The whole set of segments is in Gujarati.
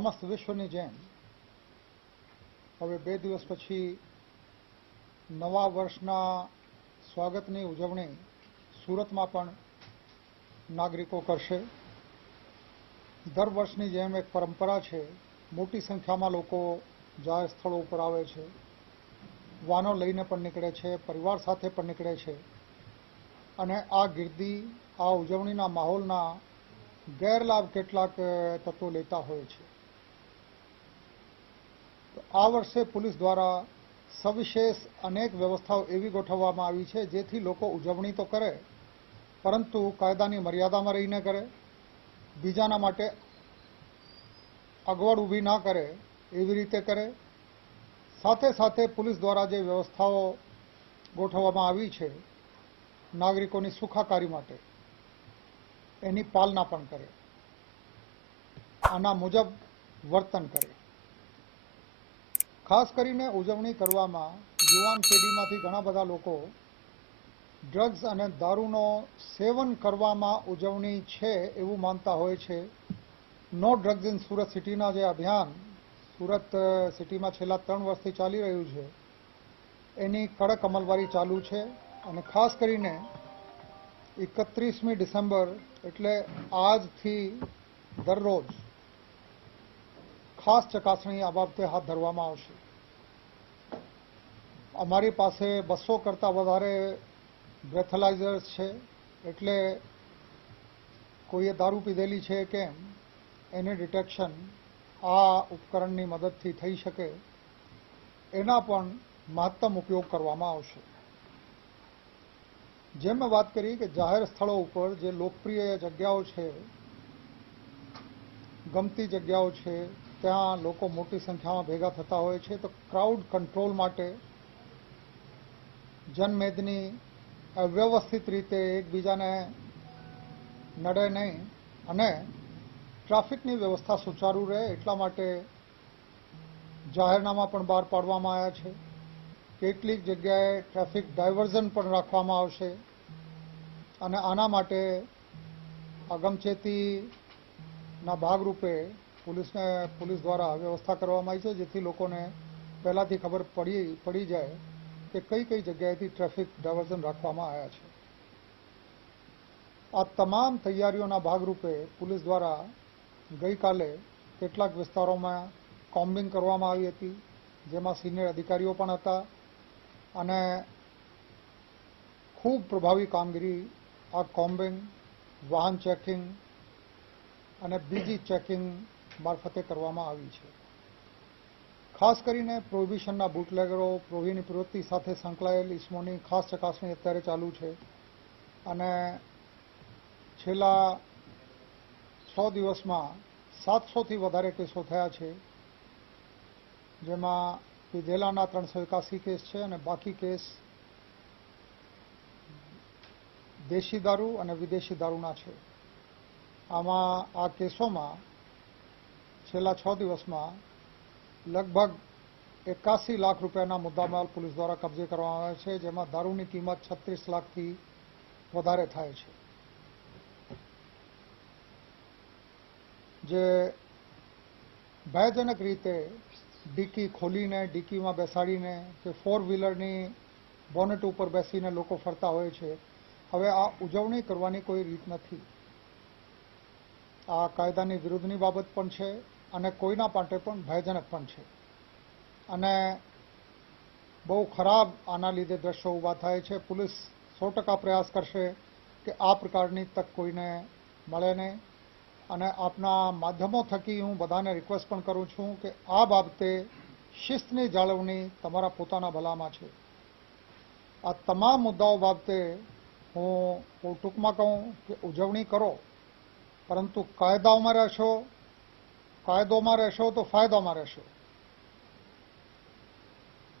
સમસ્ત વિશ્વની જેમ. હવે બે દિવસ પછી નવા વર્ષના સ્વાગતની ઉજવણી સુરતમાં પણ નાગરિકો કરશે. દર વર્ષની જેમ એક પરંપરા છે, મોટી સંખ્યામાં લોકો જાહેર સ્થળો ઉપર આવે છે. વાનો લઈને પણ નીકળે છે, પરિવાર સાથે પણ નીકળે છે. અને આ ગીર્દી, આ ઉજવણીના માહોલના ગેરલાભ કેટલાક તત્વો લેતા હોય છે. આ વર્ષે પોલીસ દ્વારા સવિશેષ અનેક વ્યવસ્થાઓ એવી ગોઠવવામાં આવી છે, જેથી લોકો ઉજવણી તો કરે, પરંતુ કાયદાની મર્યાદામાં રહીને કરે, બીજાના માટે અગવડ ઊભી ના કરે એવી રીતે કરે. સાથે સાથે પોલીસ દ્વારા જે વ્યવસ્થાઓ ગોઠવવામાં આવી છે નાગરિકોની સુખાકારી માટે, એની પાલના પણ કરે. આના મુજબ વર્તન કરે. ખાસ કરીને ઉજવણી કરવામાં યુવાન પેઢીમાંથી ઘણા બધા લોકો ડ્રગ્સ અને દારૂનો સેવન કરવામાં ઉજવણી છે એવું માનતા હોય છે. નો ડ્રગ્સ ઇન સુરત સિટીના જે અભિયાન સુરત સિટીમાં છેલ્લા ત્રણ વર્ષથી ચાલી રહ્યું છે, એની કડક અમલવારી ચાલુ છે અને ખાસ કરીને એકત્રીસમી ડિસેમ્બર એટલે આજથી દરરોજ ખાસ ચકાસણી આ બાબતે હાથ ધરવામાં આવશે. અમારી પાસે બસો કરતાં વધારે બ્રેથલાઇઝર્સ છે, એટલે કોઈએ દારૂ પીધેલી છે કેમ એની ડિટેક્શન આ ઉપકરણની મદદથી થઈ શકે, એના પણ મહત્તમ ઉપયોગ કરવામાં આવશે. જેમ મેં વાત કરી કે જાહેર સ્થળો ઉપર જે લોકપ્રિય જગ્યાઓ છે, ગમતી જગ્યાઓ છે ત્યાં લોકો મોટી સંખ્યામાં ભેગા થતા હોય છે, તો ક્રાઉડ કંટ્રોલ માટે જનમેદની અવ્યવસ્થિત રીતે એકબીજાને નડે નહીં અને ટ્રાફિકની વ્યવસ્થા સુચારુ રહે એટલા માટે જાહેરનામા પણ બહાર પાડવામાં આવ્યા છે. કેટલીક જગ્યાએ ટ્રાફિક ડાયવર્ઝન પણ રાખવામાં આવશે અને આના માટે અગમચેતીના ભાગરૂપે પોલીસને પોલીસ દ્વારા વ્યવસ્થા કરવામાં આવી છે, જેથી લોકોને પહેલાંથી ખબર પડી પડી જાય કે કઈ કઈ જગ્યાએથી ટ્રાફિક ડાયવર્ઝન રાખવામાં આવ્યા છે. આ તમામ તૈયારીઓના ભાગરૂપે પોલીસ દ્વારા ગઈકાલે કેટલાક વિસ્તારોમાં કોમ્બિંગ કરવામાં આવી હતી, જેમાં સિનિયર અધિકારીઓ પણ હતા અને ખૂબ પ્રભાવી કામગીરી, આ કોમ્બિંગ, વાહન ચેકિંગ અને બીજી ચેકિંગ મારફતે કરવામાં આવી છે. ખાસ કરીને પ્રોહિબિશનના બુટલેગરો, પ્રોહિની પ્રવૃત્તિ સાથે સંકળાયેલ ઇસમોની ખાસ ચકાસણી અત્યારે ચાલુ છે અને છેલ્લા છ દિવસમાં સાતસોથી વધારે કેસો થયા છે, જેમાં વિધેલાના ત્રણસો એકાસી કેસ છે અને બાકી કેસ દેશી દારૂ અને વિદેશી દારૂના છે. આમાં આ કેસોમાં છેલ્લા છ દિવસમાં લગભગ એકાસી લાખ રૂપિયાના મુદ્દામાલ પોલીસ દ્વારા કબજે કરવામાં આવે છે, જેમાં દારૂની કિંમત છત્રીસ લાખથી વધારે થાય છે. જે ભયજનક રીતે ડીકી ખોલીને, ડીકીમાં બેસાડીને કે ફોર વ્હીલરની બોનેટ ઉપર બેસીને લોકો ફરતા હોય છે, હવે આ ઉજવણી કરવાની કોઈ રીત નથી. આ કાયદાની વિરુદ્ધની બાબત પણ છે. અને કોઈના માટે પણ ભયજનક પણ છે. અને બહુ ખરાબ આના લીધે દ્રશ્યો ઊભા થાય છે. પોલીસ સો ટકા પ્રયાસ કરશે કે આ પ્રકારની તક કોઈને મળે નહીં. અને આપના માધ્યમો થકી હું બધાને રિક્વેસ્ટ પણ કરું છું કે આ બાબતે શિસ્તની જાળવણી તમારા પોતાના ભલામાં છે. આ તમામ મુદ્દાઓ બાબતે હું ટૂંકમાં કહું કે ઉજવણી કરો, પરંતુ કાયદાઓમાં રહેશો કાયદોમાં રહેશો તો ફાયદામાં રહેશો.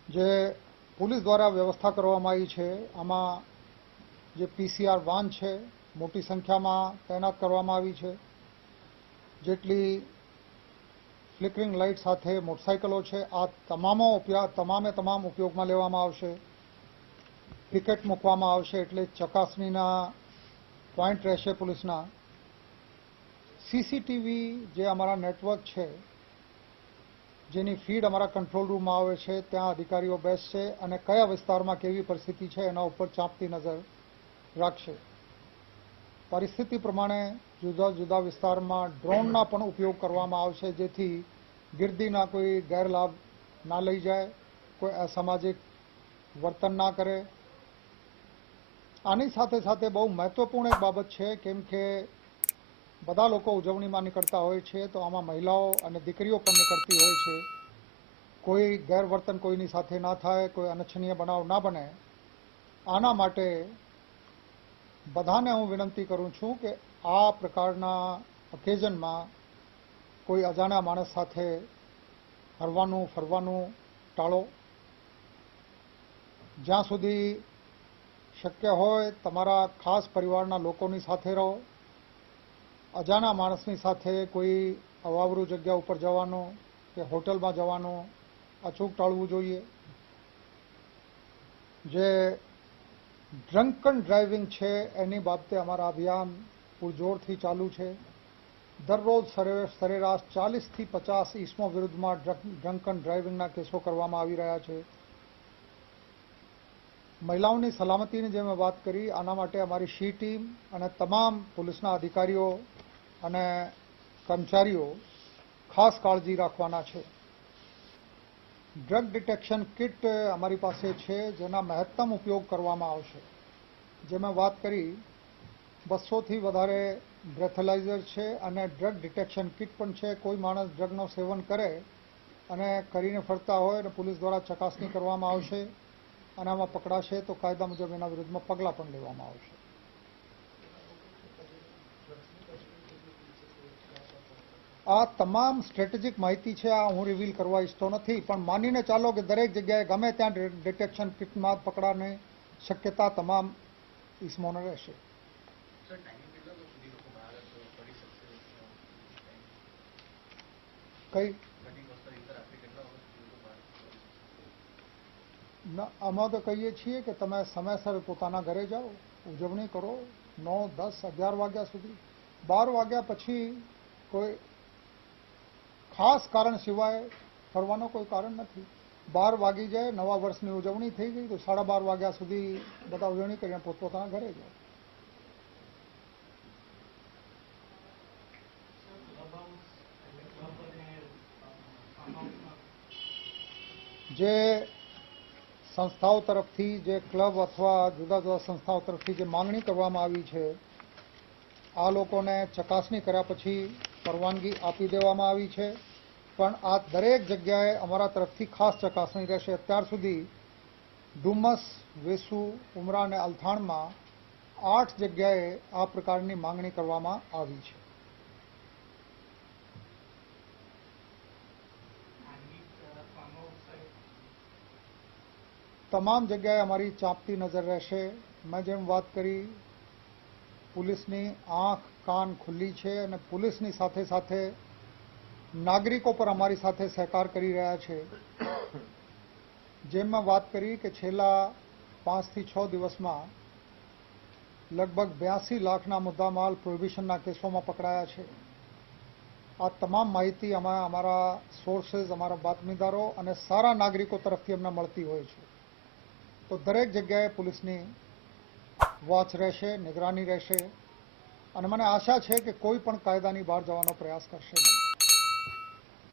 જે પોલીસ દ્વારા વ્યવસ્થા કરવામાં આવી છે, આમાં જે પીસીઆર વાન છે, મોટી સંખ્યામાં તૈનાત કરવામાં આવી છે. જેટલી ફ્લિકરિંગ લાઇટ સાથે મોટરસાઇકલો છે, આ તમામો તમામે તમામ ઉપયોગમાં લેવામાં આવશે. પિકેટ મૂકવામાં આવશે એટલે ચકાસણીના પોઈન્ટ રહેશે પોલીસના. સીસીટીવી જે અમારા નેટવર્ક છે, જેની ફીડ અમારા કંટ્રોલ રૂમમાં આવે છે, ત્યાં અધિકારીઓ બેસશે અને કયા વિસ્તારમાં કેવી પરિસ્થિતિ છે એના ઉપર ચાંપતી નજર રાખશે. પરિસ્થિતિ પ્રમાણે જુદા જુદા વિસ્તારમાં ડ્રોનના પણ ઉપયોગ કરવામાં આવશે, જેથી ગીર્દીના કોઈ ગેરલાભ ના લઈ જાય, કોઈ અસામાજિક વર્તન ના કરે. આની સાથે સાથે બહુ મહત્વપૂર્ણ એક બાબત છે, કેમ કે બધા લોકો ઉજવણીમાં નીકળતા હોય છે, તો આમાં મહિલાઓ અને દીકરીઓ પણ નીકળતી હોય છે. કોઈ ગેરવર્તન કોઈની સાથે ના થાય, કોઈ અનચ્છનીય બનાવ ના બને. આના માટે બધાને હું વિનંતી કરું છું કે આ પ્રકારના ઓકેઝનમાં કોઈ અજાણ્યા માણસ સાથે હરવાનું, ફરવાનું ટાળો. જ્યાં સુધી શક્ય હોય, તમારા ખાસ પરિવારના લોકોની સાથે રહો. અજાણ્યા માણસની સાથે કોઈ અવાવરું જગ્યા ઉપર જવાનું કે હોટલમાં જવાનું અચૂક ટાળવું જોઈએ. જે ડ્રંકન ડ્રાઇવિંગ છે એની બાબતે અમારા અભિયાન પૂરજોરથી ચાલુ છે. દરરોજ સરે સરેરાશ ચાલીસથી પચાસ ઈસમો વિરુદ્ધમાં ડ્રંકન ડ્રાઇવિંગના કેસો કરવામાં આવી રહ્યા છે. મહિલાઓની સલામતીની જે મેં વાત કરી, આના માટે અમારી શી ટીમ અને તમામ પોલીસના અધિકારીઓ અને કર્મચારીઓ ખાસ કાળજી રાખવાના છે. ડ્રગ ડિટેક્શન કિટ અમારી પાસે છે, જેના મહત્તમ ઉપયોગ કરવામાં આવશે. જે મેં વાત કરી, બસોથી વધારે બ્રેથલાઇઝર છે અને ડ્રગ ડિટેક્શન કિટ પણ છે. કોઈ માણસ ડ્રગનો સેવન કરે અને કરીને ફરતા હોય અને પોલીસ દ્વારા ચકાસણી કરવામાં આવશે અને આમાં પકડાશે, તો કાયદા મુજબ એના વિરુદ્ધમાં પગલાં પણ લેવામાં આવશે. આ તમામ સ્ટ્રેટેજિક માહિતી છે આ હું રિવીલ કરવા ઈચ્છતો નથી પણ માનીને ચાલો કે દરેક જગ્યાએ ગમે ત્યાં ડિટેક્શન કિટમાં પકડાની શક્યતા તમામ ઇસમોને રહેશે. કઈ? ન આમાં તો કહીએ છીએ કે તમે સમયસર પોતાના ઘરે જાઓ ઉજવણી કરો નવ દસ અગિયાર વાગ્યા સુધી. બાર વાગ્યા પછી કોઈ ખાસ કારણ સિવાય ફરવાનો કોઈ કારણ નથી. બાર વાગી જાય, નવા વર્ષની ઉજવણી થઈ ગઈ, તો સાડા બાર વાગ્યા સુધી બધા ઉજવણી કરીને પોતપોતાના ઘરે જાય. જે સંસ્થાઓ તરફથી, જે ક્લબ અથવા જુદા જુદા સંસ્થાઓ તરફથી જે માંગણી કરવામાં આવી છે, આ લોકોને ચકાસણી કર્યા પછી પરવાનગી આપી દેવામાં આવી છે. પણ આ દરેક જગ્યાએ અમારા તરફથી ખાસ ચકાસણી રહેશે. અત્યાર સુધી ડુમસ, વેસુ, ઉમરા અને અલથાણમાં આઠ જગ્યાએ આ પ્રકારની માંગણી કરવામાં આવી છે. તમામ જગ્યાએ અમારી ચાંપતી નજર રહેશે. મેં જેમ વાત કરી, પોલીસની આંખ કાન ખુલ્લી છે અને પોલીસની સાથે સાથે નાગરિકો પર અમારી સાથે સહકાર કરી રહ્યા છે. જેમ વાત કરી કે છેલ્લા પાંચથી છ દિવસમાં લગભગ બ્યાસી લાખના મુદ્દામાલ પ્રોહિબિશનના કેસોમાં પકડાયા છે. આ તમામ માહિતી અમે અમારા સોર્સેસ, અમારા બાતમીદારો અને સારા નાગરિકો તરફથી અમને મળતી હોય છે. તો દરેક જગ્યાએ પોલીસની વોચ રહેશે, નિગરાની રહેશે અને મને આશા છે કે કોઈ પણ કાયદાની બહાર જવાનો પ્રયાસ કરશે નહીં.